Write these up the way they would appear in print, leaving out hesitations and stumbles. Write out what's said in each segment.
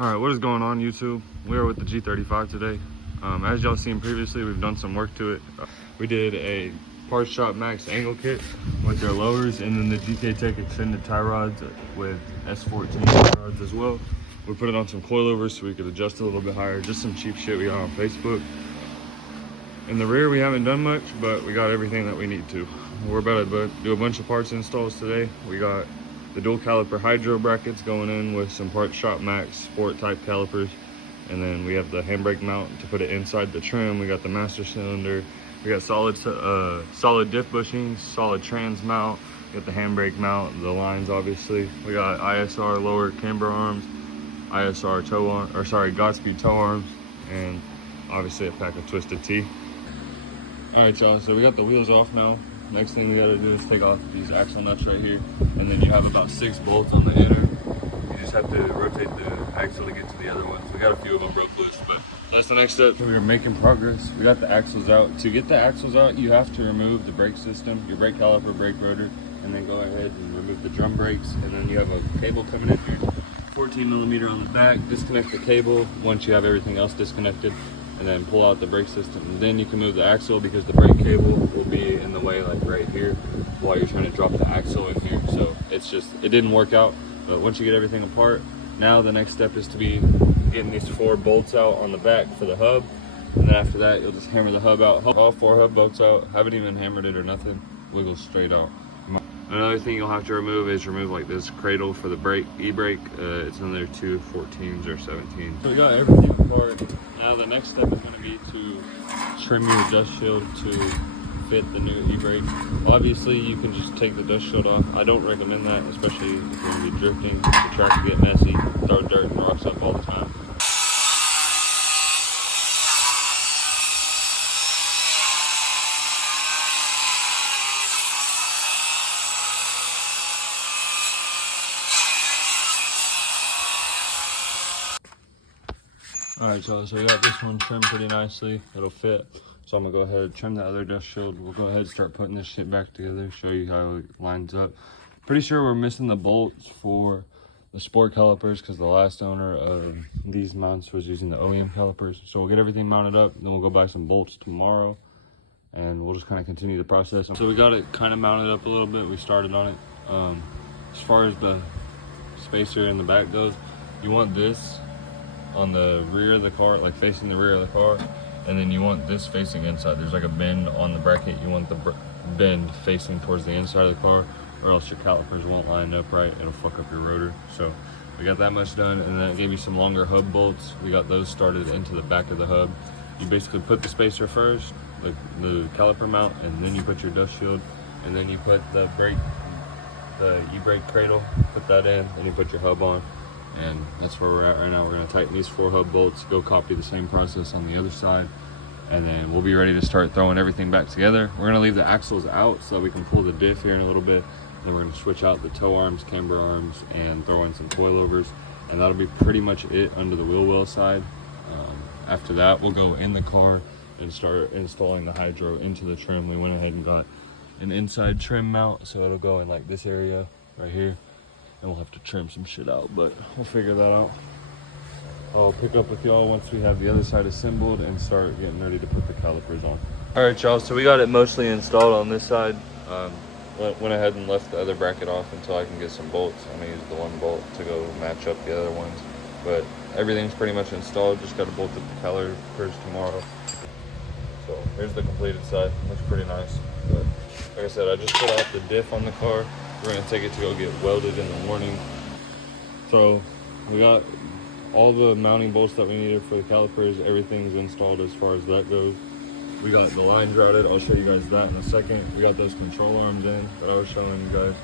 All right, what is going on, YouTube? We are with the G35 today. As y'all seen previously, we've done some work to it. We did a PartShopMax angle kit with their lowers, and then the gktech extended tie rods with S14 tie rods as well. We put it on some coilovers so we could adjust it a little bit higher. Just some cheap shit we got on Facebook. In the rear, we haven't done much, but we got everything that we need to. We're about to do a bunch of parts installs today. We got the dual caliper hydro brackets going in with some PartShopMax sport type calipers, and then we have the handbrake mount to put it inside the trim. We got the master cylinder, we got solid diff bushings, solid trans mount, we got the handbrake mount, the lines obviously. We got ISR lower camber arms, ISR toe arm, or sorry, Godspeed toe arms, and obviously a pack of twisted T. All right, y'all, so we got the wheels off now. Next thing we gotta do is take off these axle nuts right here, and then you have about 6 bolts on the inner. You just have to rotate the axle to get to the other ones. We got a few of them broke loose, but that's the next step. We're making progress. We got the axles out. To get the axles out, you have to remove the brake system, your brake caliper, brake rotor, and then go ahead and remove the drum brakes. And then you have a cable coming in here, 14 millimeter on the back. Disconnect the cable once you have everything else disconnected, and then pull out the brake system. And then you can move the axle, because the brake cable will be in the way, like right here, while you're trying to drop the axle in here. So it's just, it didn't work out. But once you get everything apart, now the next step is to be getting these 4 bolts out on the back for the hub. And then after that, you'll just hammer the hub out. All 4 hub bolts out. Haven't even hammered it or nothing. Wiggles straight out. Another thing you'll have to remove is like this cradle for the brake, e-brake. It's in there 2 14s or 17s. So we got everything apart. Now the next step is going to be to trim your dust shield to fit the new e-brake. Obviously, you can just take the dust shield off. I don't recommend that, especially if you're going to be drifting. The track will get messy, throw dirt and rocks up all the time. All right, so we got this one trimmed pretty nicely. It'll fit. So I'm gonna go ahead and trim the other dust shield. We'll go ahead and start putting this shit back together, show you how it lines up. Pretty sure we're missing the bolts for the sport calipers, because the last owner of these mounts was using the OEM calipers. So we'll get everything mounted up, then we'll go buy some bolts tomorrow, and we'll just kind of continue the process. So we got it kind of mounted up a little bit. We started on it. As far as the spacer in the back goes, you want this on the rear of the car, like facing the rear of the car, and then you want this facing inside. There's like a bend on the bracket. You want the bend facing towards the inside of the car, or else your calipers won't line up right. It'll fuck up your rotor. So we got that much done, and then it gave you some longer hub bolts. We got those started into the back of the hub. You basically put the spacer first, the caliper mount, and then you put your dust shield, and then you put the e-brake cradle, put that in, and you put your hub on. And that's where we're at right now. We're gonna tighten these 4 hub bolts, go copy the same process on the other side, and then we'll be ready to start throwing everything back together. We're gonna leave the axles out so that we can pull the diff here in a little bit. Then we're gonna switch out the toe arms, camber arms, and throw in some coilovers, and that'll be pretty much it under the wheel well side. After that, we'll go in the car and start installing the hydro into the trim. We went ahead and got an inside trim mount, so it'll go in like this area right here. And we'll have to trim some shit out, but we'll figure that out. I'll pick up with y'all once we have the other side assembled and start getting ready to put the calipers on. All right, y'all, so we got it mostly installed on this side. Went ahead and left the other bracket off until I can get some bolts. I'm gonna use the 1 bolt to go match up the other ones. But everything's pretty much installed. Just gotta bolt up the calipers tomorrow. So here's the completed side. Looks pretty nice. But like I said, I just put out the diff on the car. We're gonna take it to go get welded in the morning. So we got all the mounting bolts that we needed for the calipers. Everything's installed as far as that goes. We got the lines routed. I'll show you guys that in a second. We got those control arms in that I was showing you guys,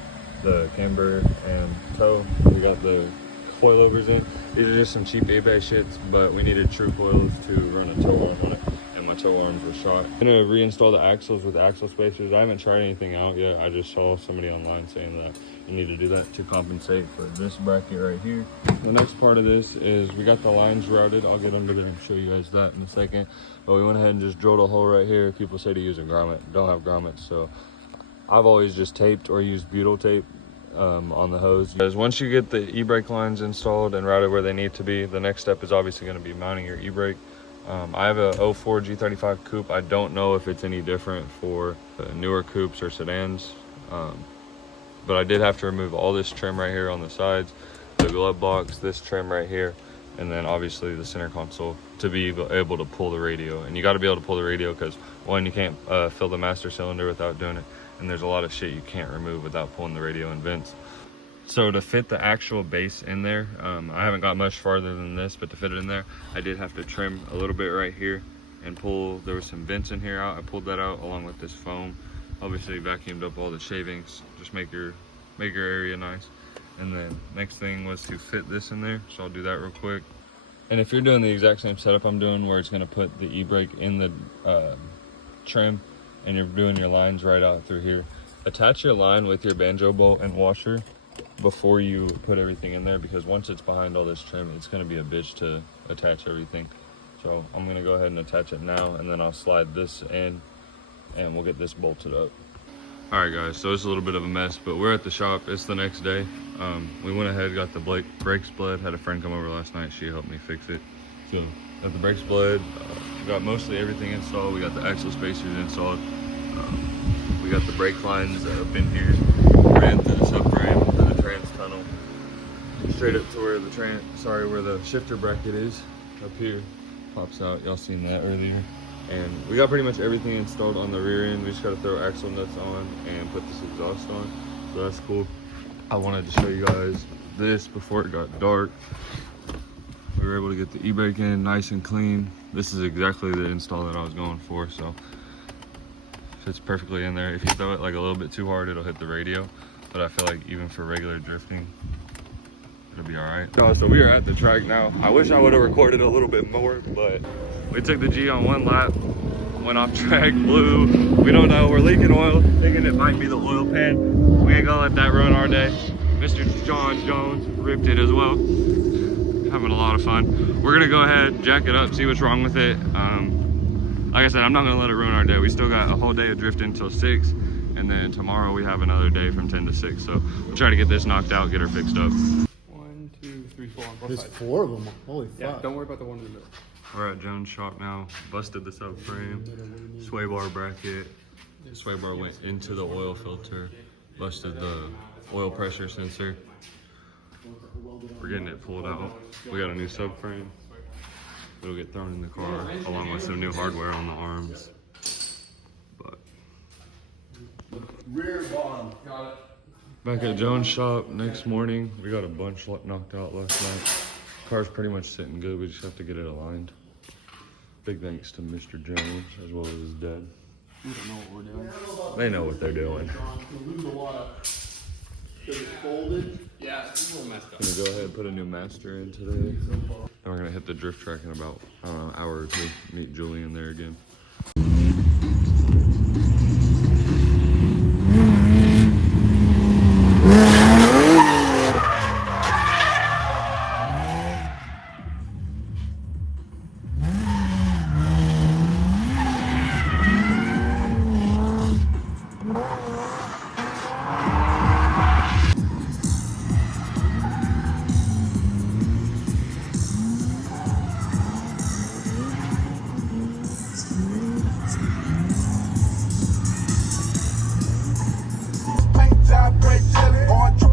the camber and toe. We got the coilovers in. These are just some cheap eBay shits, but we needed true coils to run a toe arm on it, and my toe arms were shot. I'm gonna reinstall the axles with axle spacers. I haven't tried anything out yet. I just saw somebody online saying that you need to do that to compensate for this bracket right here. The next part of this is we got the lines routed. I'll get under there and show you guys that in a second. But we went ahead and just drilled a hole right here. People say to use a grommet. Don't have grommets, so I've always just taped or used butyl tape. on the hose. Because once you get the e-brake lines installed and routed where they need to be, the next step is obviously going to be mounting your e-brake. I have a 04 G35 coupe. I don't know if it's any different for newer coupes or sedans, but I did have to remove all this trim right here on the sides, the glove box, this trim right here, and then obviously the center console to be able to pull the radio. And you got to be able to pull the radio because, one, you can't fill the master cylinder without doing it, and there's a lot of shit you can't remove without pulling the radio and vents. So to fit the actual base in there, I haven't got much farther than this, but to fit it in there, I did have to trim a little bit right here and pull. There was some vents in here out. I pulled that out along with this foam. Obviously vacuumed up all the shavings, just make your area nice. And then next thing was to fit this in there, so I'll do that real quick. And if you're doing the exact same setup I'm doing, where it's going to put the e-brake in the trim and you're doing your lines right out through here, attach your line with your banjo bolt and washer before you put everything in there, because once it's behind all this trim, it's going to be a bitch to attach everything. So I'm going to go ahead and attach it now, and then I'll slide this in and we'll get this bolted up. All right guys, so it's a little bit of a mess, but we're at the shop. It's the next day. We went ahead, got the brakes bled. Had a friend come over last night. She helped me fix it. So got the brakes bled. We got mostly everything installed. We got the axle spacers installed. We got the brake lines up in here. Ran through the subframe to the trans tunnel, straight up to where where the shifter bracket is. Up here, pops out. Y'all seen that earlier. And we got pretty much everything installed on the rear end. We just got to throw axle nuts on and put this exhaust on, so that's cool. I wanted to show you guys this before it got dark. We were able to get the e-brake in nice and clean. This is exactly the install that I was going for, so fits perfectly in there. If you throw it like a little bit too hard, it'll hit the radio, but I feel like even for regular drifting, it'll be all right. So we are at the track now. I wish I would have recorded a little bit more, but we took the G on one lap, went off track, blew. We don't know, we're leaking oil, thinking it might be the oil pan. We ain't gonna let that ruin our day. Mr. John Jones ripped it as well. Having a lot of fun. We're gonna go ahead, jack it up, see what's wrong with it. Like I said, I'm not gonna let it ruin our day. We still got a whole day of drifting until 6, and then tomorrow we have another day from 10 to 6. So we'll try to get this knocked out, get her fixed up. 1, 2, 3, 4 on both There's sides. 4 of them. Holy fuck. Yeah, don't worry about the one in the middle. We're at Jones' shop now. Busted the subframe, sway bar bracket. Sway bar went into the oil filter. Busted the oil pressure sensor. We're getting it pulled out. We got a new subframe. It'll get thrown in the car along with some new hardware on the arms. But Rear bottom. back at Jones' shop next morning. We got a bunch knocked out last night. Car's pretty much sitting good. We just have to get it aligned. Big thanks to Mr. Jones as well as his dad. We don't know what we're doing. They know what they're doing. Because it's folded. Yeah, it's a little messed up. Gonna go ahead and put a new master in today. And we're gonna hit the drift track in about, I don't know, an hour or two. Meet Julian there again. Paint job, break jelly, orange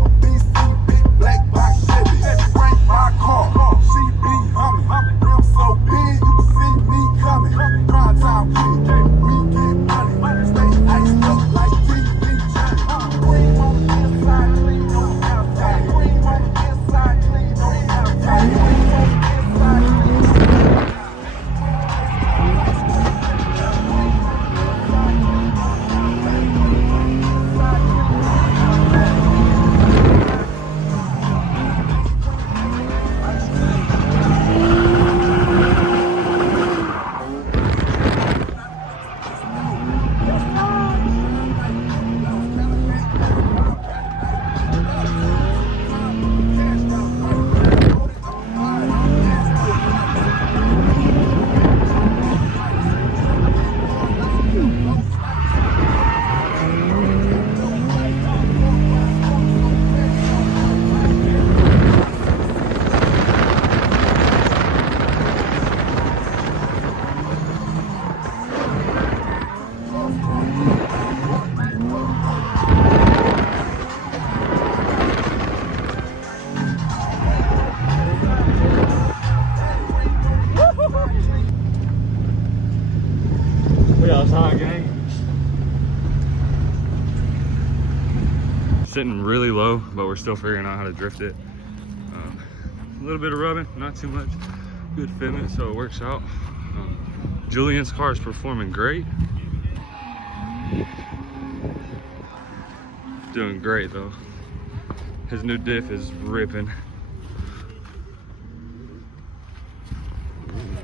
sitting really low, but we're still figuring out how to drift it. A little bit of rubbing, not too much. Good fitment, so it works out. Julian's car is performing great. Doing great though. His new diff is ripping.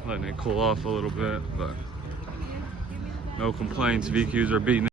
Letting it cool off a little bit, but no complaints. VQs are beating